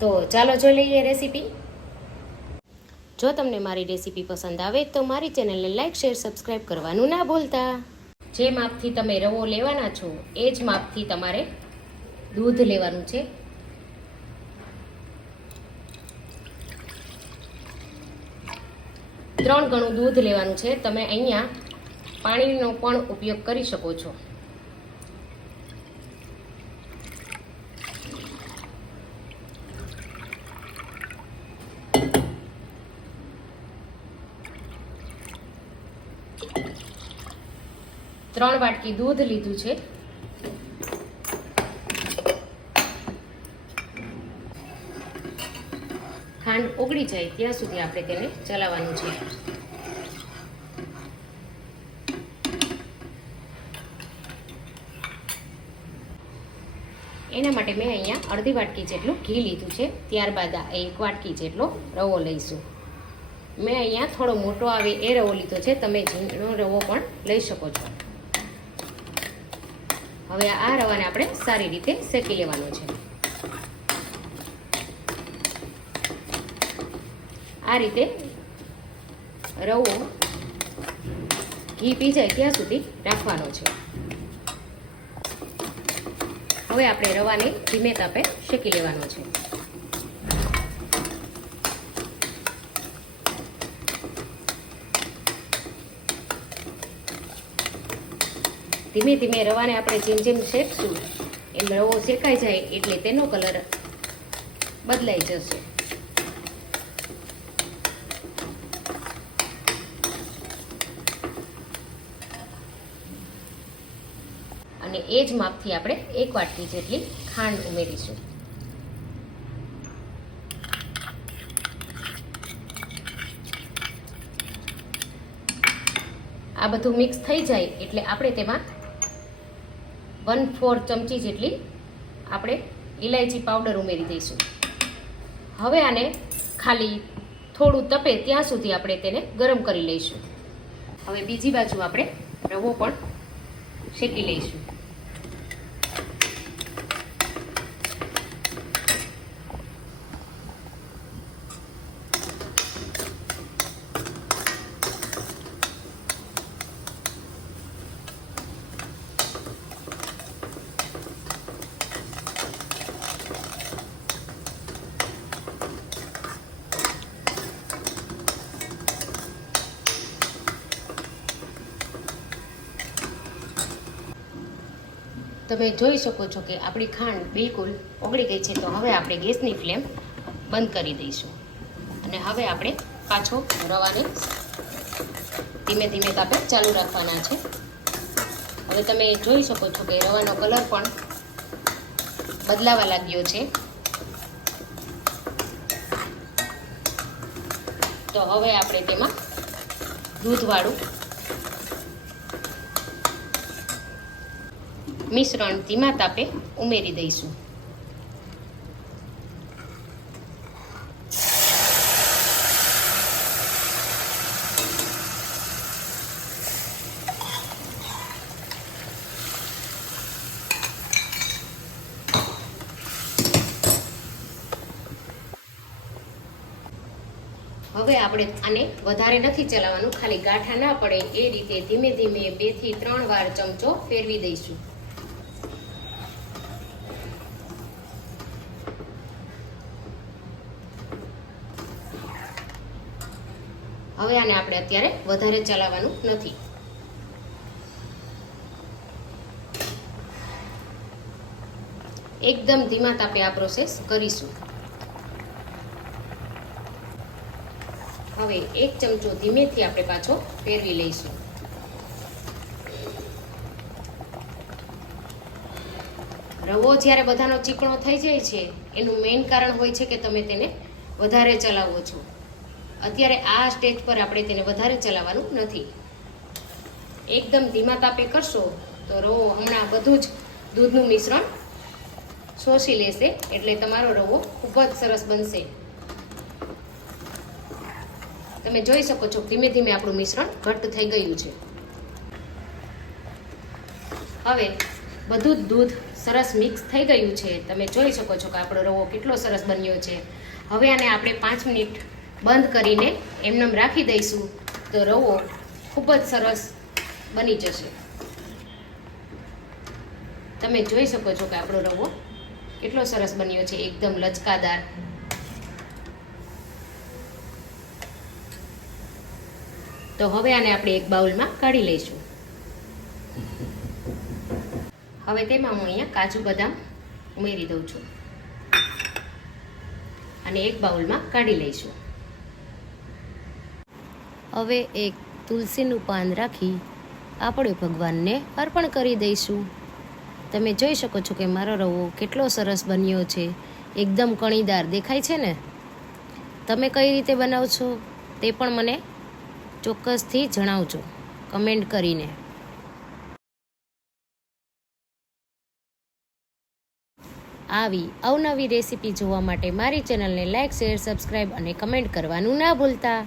તો ચાલો જોઈ લઈએ રેસીપી. જો તમને મારી રેસીપી પસંદ આવે તો મારી ચેનલને લાઇક શેર સબસ્ક્રાઈબ કરવાનું ના ભૂલતા. જે માપથી તમે રવો લેવાના છો, એ જ માપથી તમારે દૂધ લેવાનું છે. ત્રણ ગણું દૂધ લેવાનું છે. તમે અહીંયા પાણીનો પણ ઉપયોગ કરી શકો છો. ત્રણ વાટકી દૂધ લીધું છે. ખાંડ ઓગળી જાય ત્યાં સુધી આપણે તેને ચલાવવાનું છે. એના માટે મેં અહીંયા અડધી વાટકી જેટલું ઘી લીધું છે. ત્યારબાદ આ એક વાટકી જેટલો રવો લઈશું. મેં અહીંયા થોડો મોટો આવે એ રવો લીધો છે. તમે ઝીણો રવો પણ લઈ શકો છો. હવે આ રવાને આપણે સારી રીતે શેકી લેવાનો છે. આ રીતે રવો ઘી પી જાય ત્યાં સુધી રાખવાનો છે. હવે આપણે રવાને ધીમે તાપે શેકી લેવાનો છે. ધીમે ધીમે રવાને આપણે જેમ જેમ શેકશું એમ રવો શેકાઈ જાય એટલે તેનો કલર બદલાઈ જશે. અને એ જ માપથી આપણે એક વાટકી જેટલી ખાંડ ઉમેરીશું. આ બધું મિક્સ થઈ જાય એટલે આપણે તેમાં વન ફોર ચમચી જેટલી આપણે ઇલાયચી પાવડર ઉમેરી દઈશું. હવે આને ખાલી થોડું તપે ત્યાં સુધી આપણે તેને ગરમ કરી લઈશું. હવે બીજી બાજુ આપણે રવો પણ શેકી લઈશું. તમે જોઈ શકો છો કે આપણી ખાંડ બિલકુલ ઓગળી ગઈ છે, તો હવે આપણે ગેસની ફ્લેમ બંધ કરી દઈશું. અને હવે આપણે પાછો રવાને ધીમે ધીમે તાપે ચાલુ રાખવાના છે. હવે તમે જોઈ શકો છો કે રવાનો કલર પણ બદલાવા લાગ્યો છે. તો હવે આપણે તેમાં દૂધવાળું મિશ્રણ ધીમા તાપે ઉમેરી દઈશું. હવે આપણે આને વધારે નથી ચલાવવાનું, ખાલી ગાંઠા ના પડે, એ રીતે ધીમે ધીમે બેથી ત્રણ વાર ચમચો ફેરવી દઈશું. હવે આને આપણે અત્યારે વધારે ચલાવવાનું નથી. એકદમ ધીમા તાપે આ પ્રોસેસ કરીશું. હવે એક ચમચો ધીમેથી આપણે પાછો ફેરવી લઈશું. રવો જ્યારે બધાનો ચીકણો થઈ જાય છે, એનું મેઇન કારણ હોય છે કે તમે તેને વધારે ચલાવો છો. અત્યારે આ સ્ટેજ પર આપણે તેને વધારે ચલાવવાનું નથી. એકદમ ધીમા તાપે કરશો તો રવો હમણાં બધું જ દૂધનું મિશ્રણ શોષી લેશે એટલે તમારો રવો ખૂબ જ સરસ બનશે. તમે જોઈ શકો છો ધીમે ધીમે આપણું મિશ્રણ ઘટ્ટ થઈ ગયું છે. હવે બધું જ દૂધ સરસ મિક્સ થઈ ગયું છે. તમે જોઈ શકો છો કે આપણો રવો કેટલો સરસ બન્યો છે. હવે આને આપણે પાંચ મિનિટ બંધ કરીને એમનેમ રાખી દઈશું તો રવો ખૂબ જ સરસ બની જશે. તમે જોઈ શકો છો કે આપણો રવો કેટલો સરસ બન્યો છે, એકદમ લચકાદાર. તો હવે આને આપણે એક બાઉલમાં કાઢી લઈશું. હવે તેમાં હું અહીંયા કાજુ બદામ ઉમેરી દઉં છું. અને એક બાઉલમાં કાઢી લઈશું. હવે એક તુલસીનું પાન રાખી આપણે ભગવાનને અર્પણ કરી દઈશું. તમે જોઈ શકો છો કે મારો રવો કેટલો સરસ બન્યો છે. એકદમ કણીદાર દેખાય છે ને? તમે કઈ રીતે બનાવો છો તે પણ મને ચોક્કસથી જણાવજો, કમેન્ટ કરીને. આવી અવનવી રેસીપી જોવા માટે મારી ચેનલને લાઇક શેર, સબસ્ક્રાઇબ અને કમેન્ટ કરવાનું ના ભૂલતા.